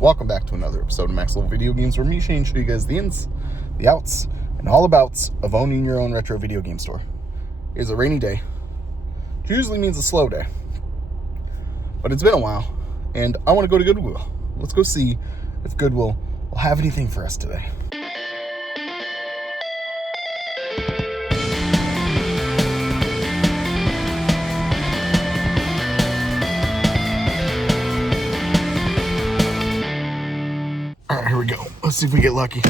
Welcome back to another episode of Max Level Video Games, where me, Shane, show you guys the ins, the outs, and all abouts of owning your own retro video game store. It's a rainy day. It usually means a slow day. But it's been a while, and I want to go to Goodwill. Let's go see if Goodwill will have anything for us today. Alright, here we go. Let's see if we get lucky.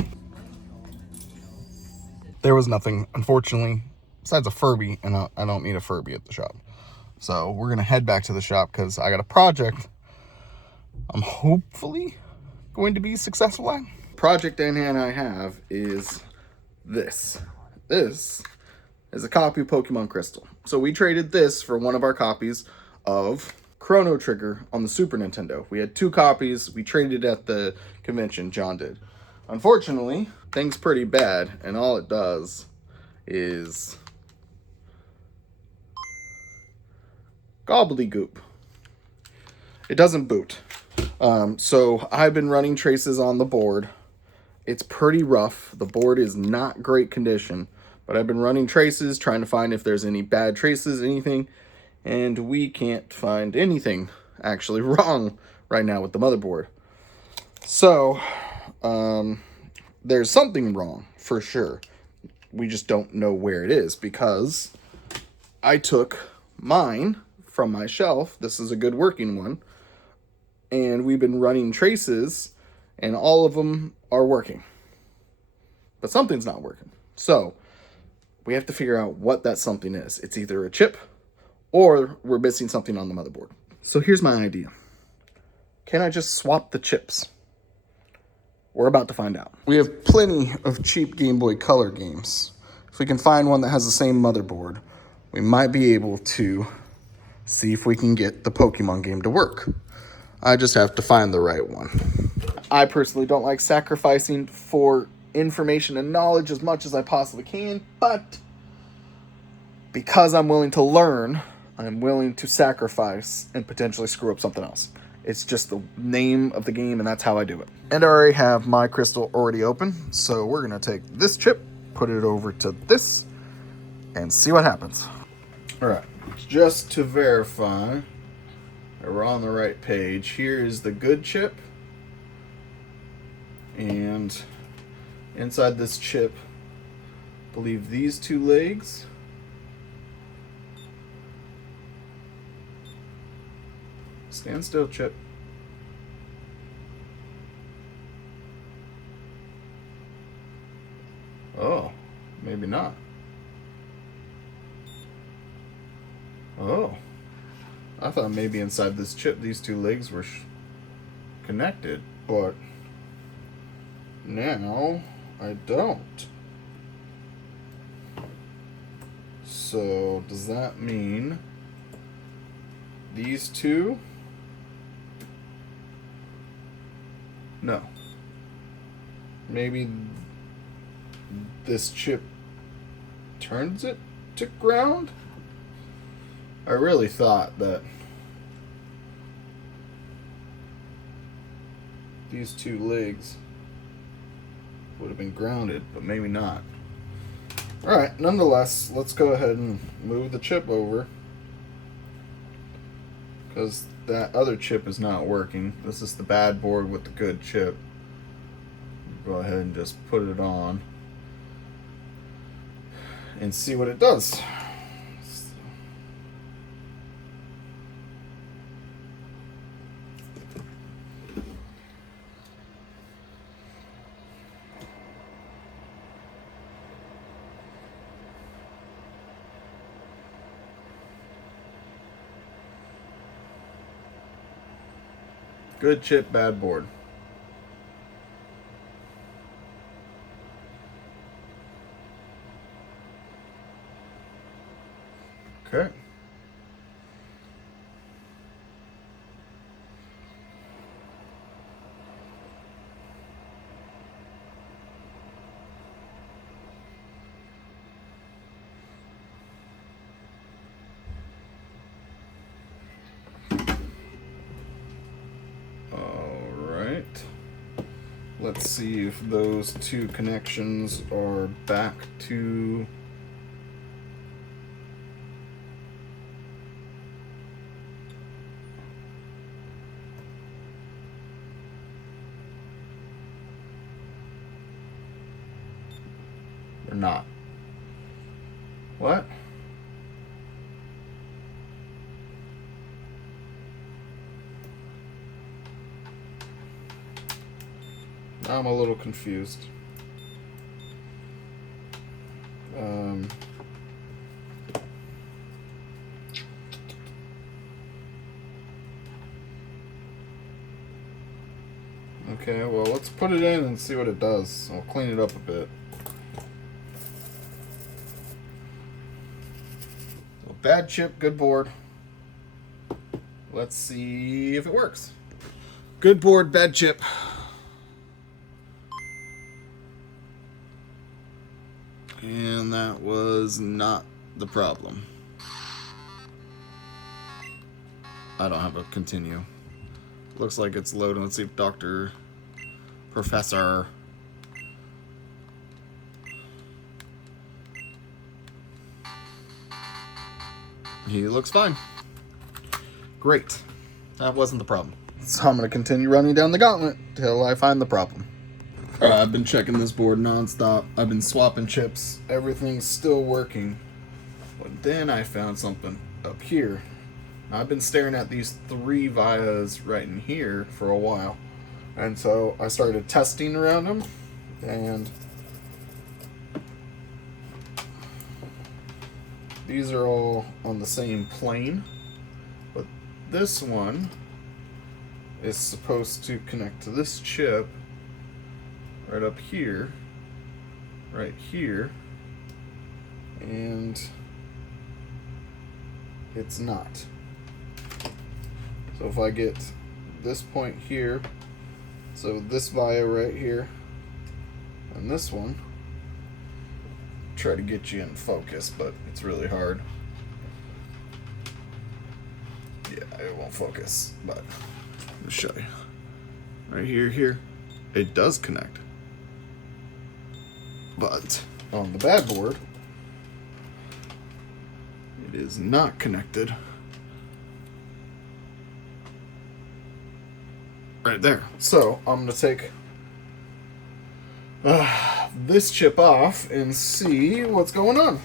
There was nothing, unfortunately, besides a Furby, and I don't need a Furby at the shop. So we're going to head back to the shop because I got a project I'm hopefully going to be successful at. Project in hand I have is this. This is a copy of Pokemon Crystal. So we traded this for one of our copies of Chrono Trigger on the Super Nintendo. We had two copies. We traded at the convention, John did. Unfortunately, thing's pretty bad, and all it does is gobbledygook. It doesn't boot. So I've been running traces on the board. It's pretty rough. The board is not great condition, but I've been running traces, trying to find if there's any bad traces, anything, and we can't find anything actually wrong right now with the motherboard. So, there's something wrong for sure. We just don't know where it is because I took mine from my shelf. This is a good working one. And we've been running traces and all of them are working. But something's not working. So we have to figure out what that something is. It's either a chip or we're missing something on the motherboard. So here's my idea. Can I just swap the chips? We're about to find out. We have plenty of cheap Game Boy Color games. If we can find one that has the same motherboard, we might be able to see if we can get the Pokemon game to work. I just have to find the right one. I personally don't like sacrificing for information and knowledge as much as I possibly can, but because I'm willing to learn, I'm willing to sacrifice and potentially screw up something else. It's just the name of the game, and that's how I do it. And I already have my crystal already open, so we're going to take this chip, put it over to this, and see what happens. All right, just to verify that we're on the right page, here is the good chip, and inside this chip, I believe these two legs stand still, chip. Oh, maybe not. Oh, I thought maybe inside this chip these two legs were connected, but now I don't. So does that mean these two? No. Maybe this chip turns it to ground? I really thought that these two legs would have been grounded, but maybe not. Alright, nonetheless, let's go ahead and move the chip over, because that other chip is not working. This is the bad board with the good chip. Go ahead and just put it on and see what it does. Good chip, bad board. Okay. All right. Let's see if those two connections are back to... Or not. What? I'm a little confused. Okay, well, let's put it in and see what it does. I'll clean it up a bit. So, bad chip, good board. Let's see if it works. Good board, bad chip. And that was not the problem. I don't have a continue. Looks like it's loading. Let's see if Professor. He looks fine. Great. That wasn't the problem. So I'm going to continue running down the gauntlet till I find the problem. I've been checking this board nonstop. I've been swapping chips. Everything's still working. But then I found something up here. I've been staring at these 3 vias right in here for a while. And so I started testing around them. And these are all on the same plane. But this one is supposed to connect to this chip right up here, right here, and it's not. So if I get this point here, so this via right here, and this one, try to get you in focus, but it's really hard. Yeah, it won't focus, but I'll show you. Right here, it does connect. But on the bad board, it is not connected. Right there. So I'm going to take this chip off and see what's going on.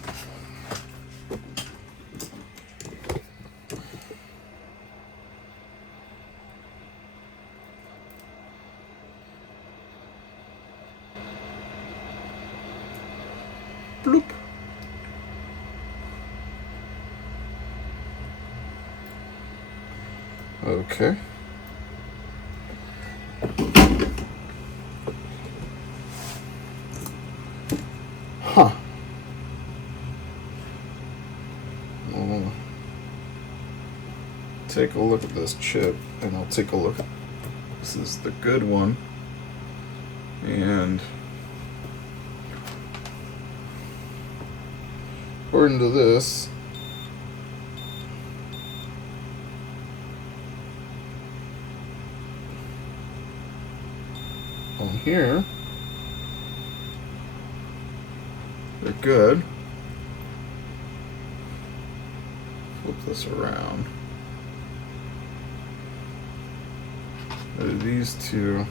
Bloop. Okay. Huh. Take a look at this chip, and I'll take a look at this. Is the good one, and according to this, on here, they're good. Flip this around. These two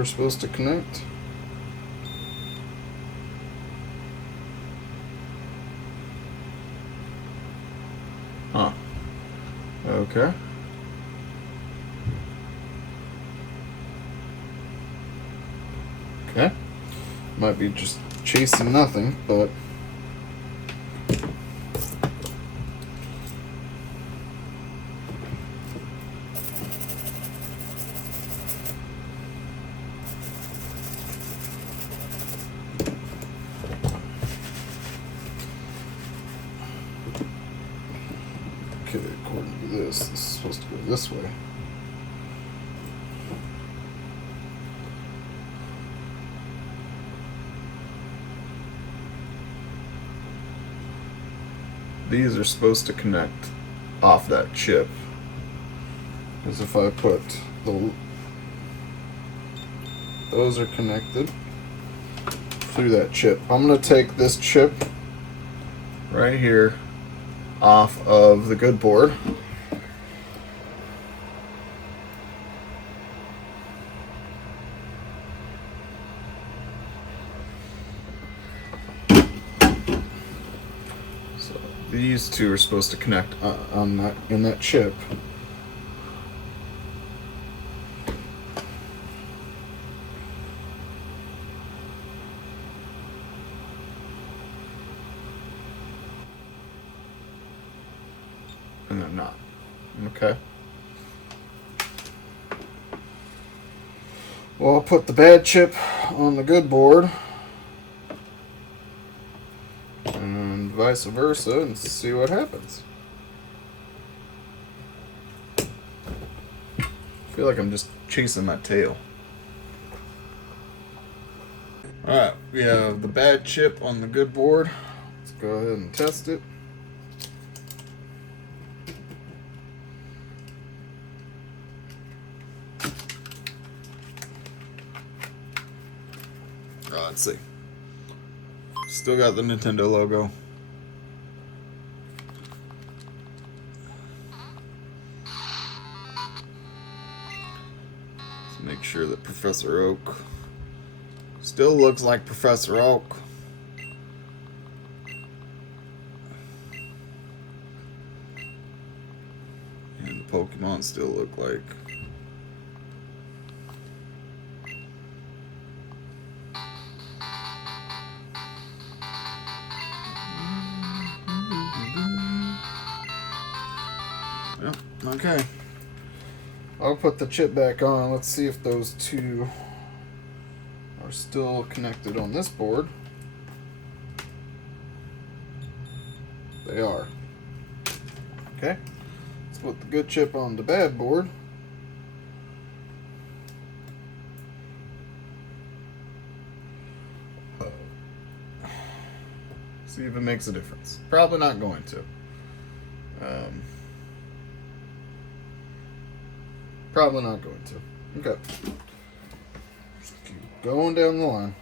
are supposed to connect. Huh. Okay. Okay. Might be just chasing nothing, but okay, according to this is supposed to go this way. These are supposed to connect off that chip. Because if I put the Those are connected through that chip. I'm going to take this chip right here off of the good board. So these two are supposed to connect in that chip. And they're not. Okay. Well, I'll put the bad chip on the good board. And vice versa, and see what happens. I feel like I'm just chasing my tail. Alright, we have the bad chip on the good board. Let's go ahead and test it. Let's see. Still got the Nintendo logo. Let's make sure that Professor Oak still looks like Professor Oak. And the Pokemon still look like. Yep, okay. I'll put the chip back on. Let's see if those two are still connected on this board. They are. Okay. Let's put the good chip on the bad board. See if it makes a difference. Probably not going to. Probably not going to. Okay. Just keep going down the line.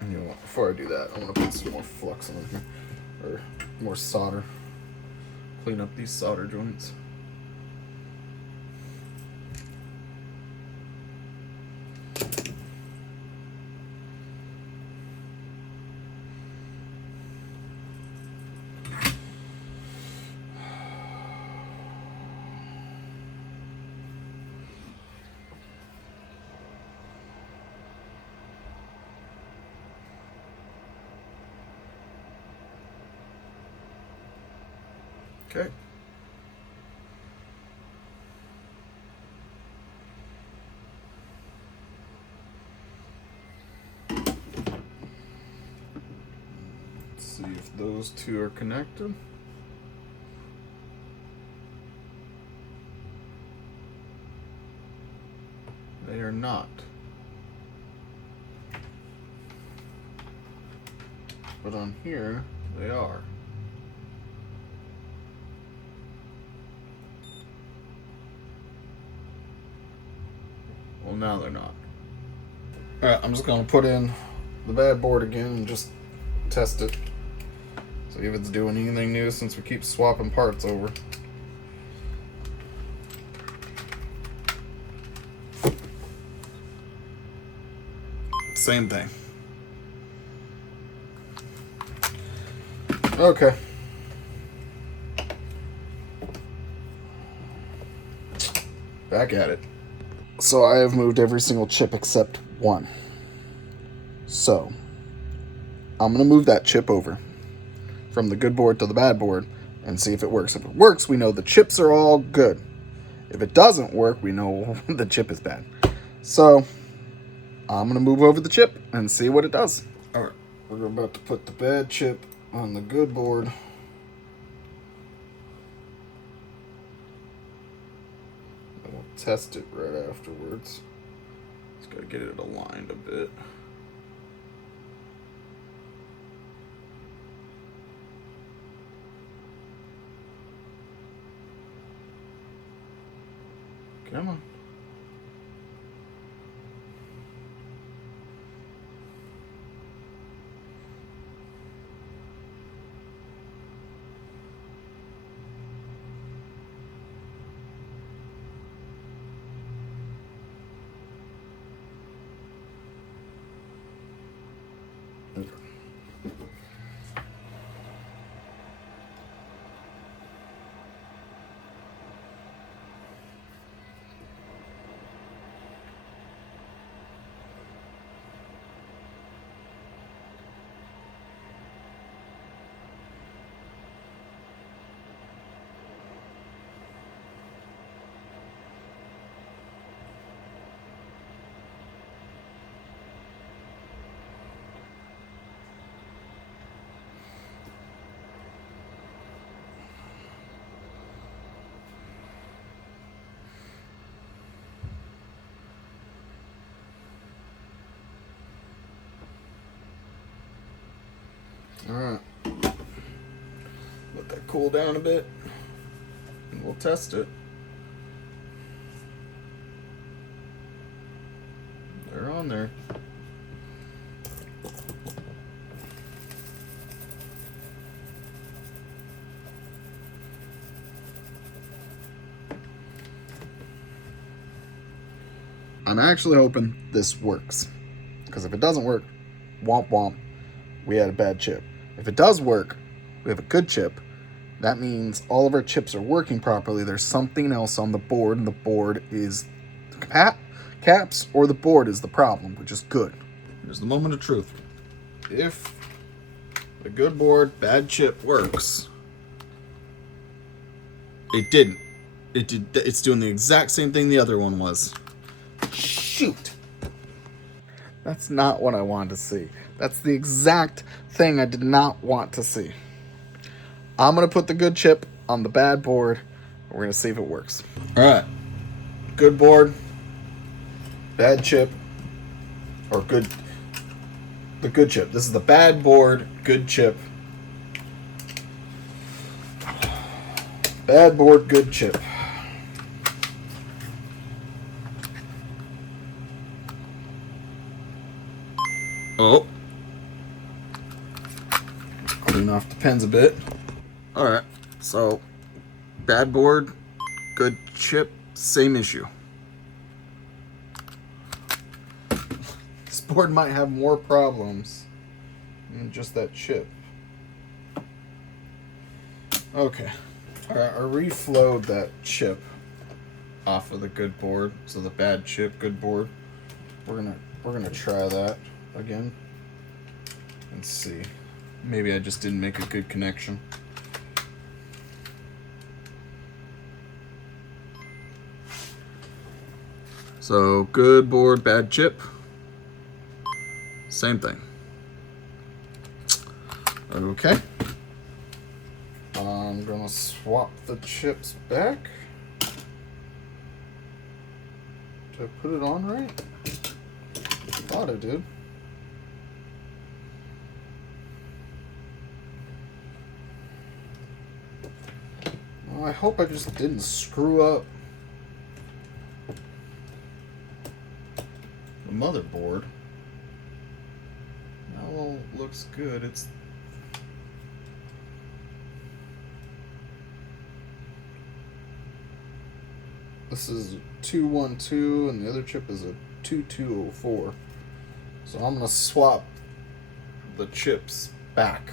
And you know what? Before I do that, I want to put some more flux on here. Or more solder. Clean up these solder joints. Okay. Let's see if those two are connected. They are not. But on here, they are. Well, now they're not. Alright, I'm just going to put in the bad board again and just test it. See if it's doing anything new since we keep swapping parts over. Same thing. Okay. Back at it. So I have moved every single chip except one. So I'm going to move that chip over from the good board to the bad board and see if it works. If it works, we know the chips are all good. If it doesn't work, we know the chip is bad. So I'm going to move over the chip and see what it does. All right, we're about to put the bad chip on the good board. We'll test it right afterwards. Just got to get it aligned a bit. Come on. Alright. Let that cool down a bit. And we'll test it. They're on there. I'm actually hoping this works. Because if it doesn't work, womp womp, we had a bad chip. If it does work, we have a good chip. That means all of our chips are working properly. There's something else on the board, and the board is caps, or the board is the problem, which is good. Here's the moment of truth. If the good board, bad chip works, it didn't. It's doing the exact same thing the other one was. Shoot. That's not what I wanted to see. That's the exact thing I did not want to see. I'm going to put the good chip on the bad board. We're going to see if it works. All right. Good board. Bad chip. Or good. The good chip. This is the bad board. Good chip. Bad board. Good chip. Oh. Clean off the pens a bit. Alright, so bad board, good chip, same issue. This board might have more problems than just that chip. Okay. Alright, I'll reflowed that chip off of the good board. So the bad chip, good board. We're gonna try that again and see. Maybe I just didn't make a good connection. So good board, bad chip. Same thing. Okay. I'm gonna swap the chips back. Did I put it on right? Thought I did. Well, I hope I just didn't screw up the motherboard. That all looks good. This is 212 and the other chip is a 2204. So I'm gonna swap the chips back.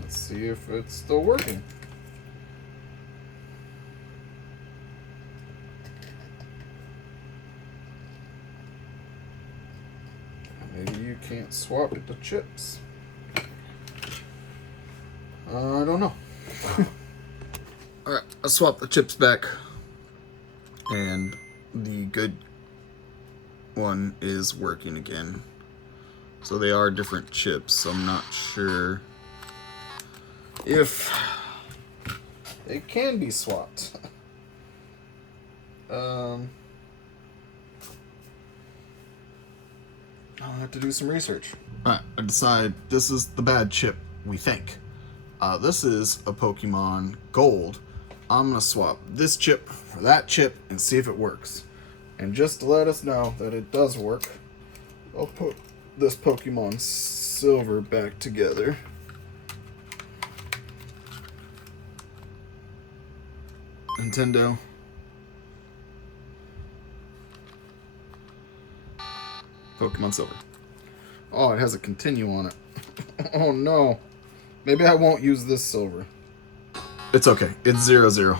Let's see if it's still working. Maybe you can't swap the chips. I don't know. Alright, I swapped the chips back. And the good one is working again. So they are different chips, so I'm not sure if it can be swapped. I'll have to do some research. Alright, I decide this is the bad chip, we think. This is a Pokemon Gold. I'm going to swap this chip for that chip and see if it works. And just to let us know that it does work, I'll put this Pokemon Silver back together. Nintendo. Pokemon Silver. Oh, it has a continue on it. Oh no. Maybe I won't use this silver. It's okay. It's 0-0.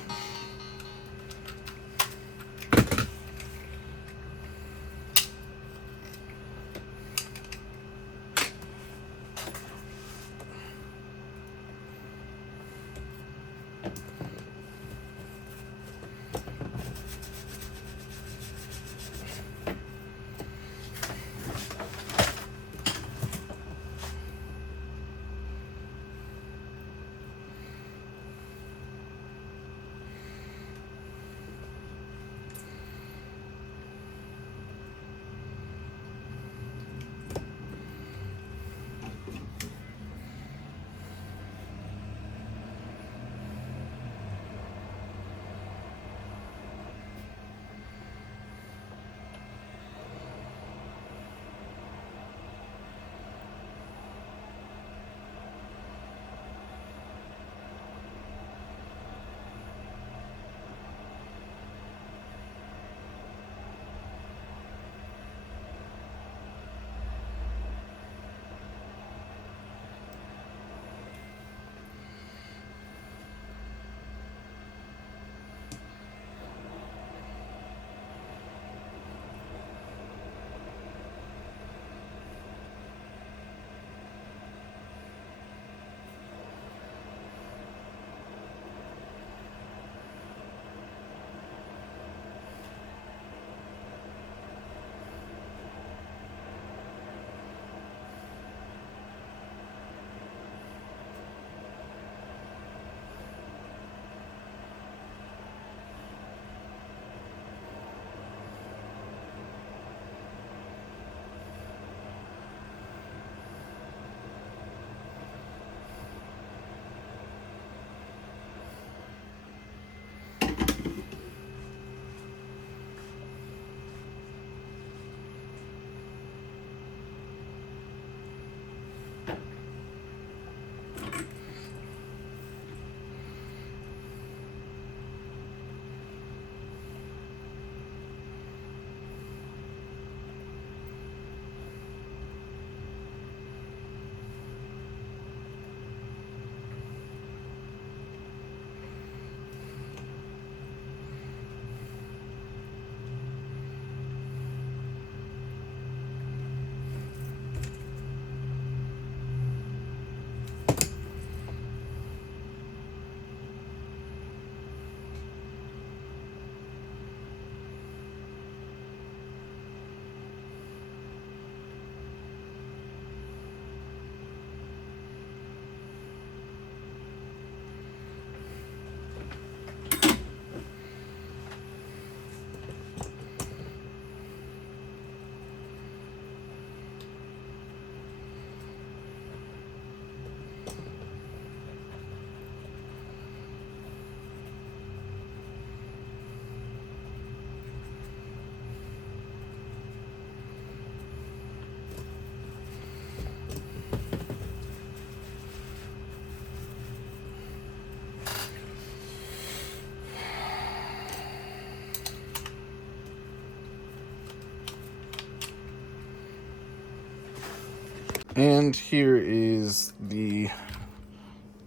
And here is the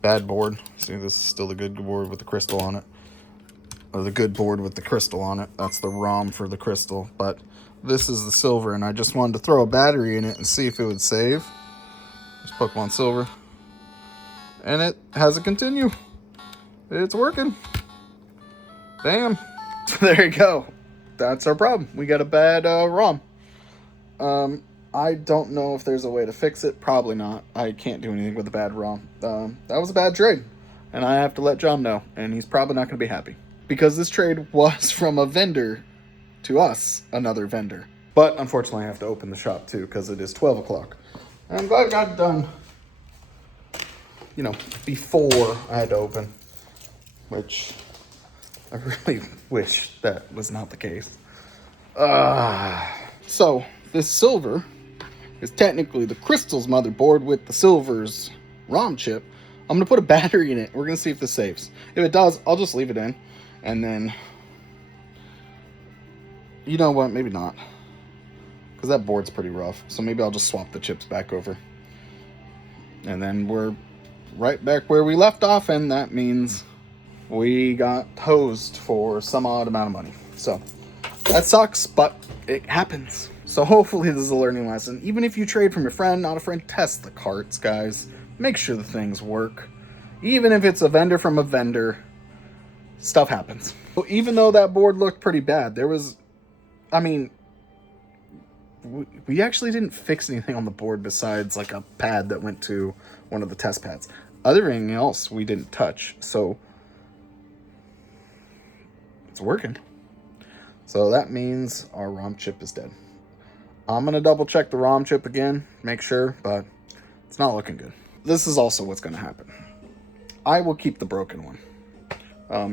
bad board. See, this is still the good board with the crystal on it. Or the good board with the crystal on it. That's the ROM for the crystal. But this is the silver, and I just wanted to throw a battery in it and see if it would save. There's Pokemon Silver. And it has a continue. It's working. Damn. There you go. That's our problem. We got a bad ROM. I don't know if there's a way to fix it. Probably not. I can't do anything with a bad ROM. That was a bad trade. And I have to let John know. And he's probably not going to be happy. Because this trade was from a vendor to us, another vendor. But unfortunately I have to open the shop too because it is 12 o'clock. I'm glad I got it done, you know, before I had to open. Which I really wish that was not the case. So, this silver is technically the crystal's motherboard with the silver's ROM chip. I'm going to put a battery in it. We're going to see if this saves. If it does, I'll just leave it in. And then, you know what? Maybe not. Because that board's pretty rough. So maybe I'll just swap the chips back over. And then we're right back where we left off. And that means we got hosed for some odd amount of money. So that sucks, but it happens. So hopefully this is a learning lesson. Even if you trade from your friend, not a friend, test the carts, guys. Make sure the things work. Even if it's a vendor from a vendor, stuff happens. So even though that board looked pretty bad, there was, I mean, we actually didn't fix anything on the board besides like a pad that went to one of the test pads. Everything else we didn't touch, so it's working. So that means our ROM chip is dead. I'm going to double check the ROM chip again, make sure, but it's not looking good. This is also what's going to happen. I will keep the broken one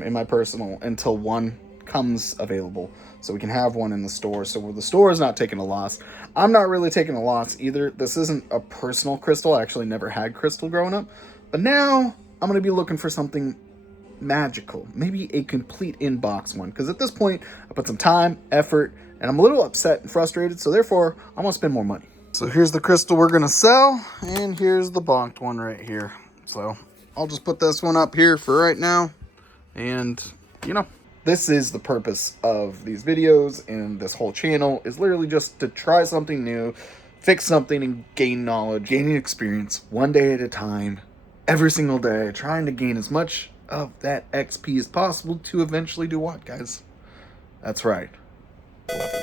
in my personal until one comes available, so we can have one in the store. So where the store is not taking a loss, I'm not really taking a loss either. This isn't a personal crystal. I actually never had crystal growing up, but now I'm going to be looking for something magical, maybe a complete in-box one, because at this point I put some time, effort, and I'm a little upset and frustrated, so therefore I want to spend more money. So here's the crystal we're gonna sell, and here's the bonked one right here. So I'll just put this one up here for right now, and you know, this is the purpose of these videos and this whole channel, is literally just to try something new, fix something, and gain knowledge, gaining experience one day at a time, every single day, trying to gain as much of that XP as possible to eventually do what, guys? That's right, level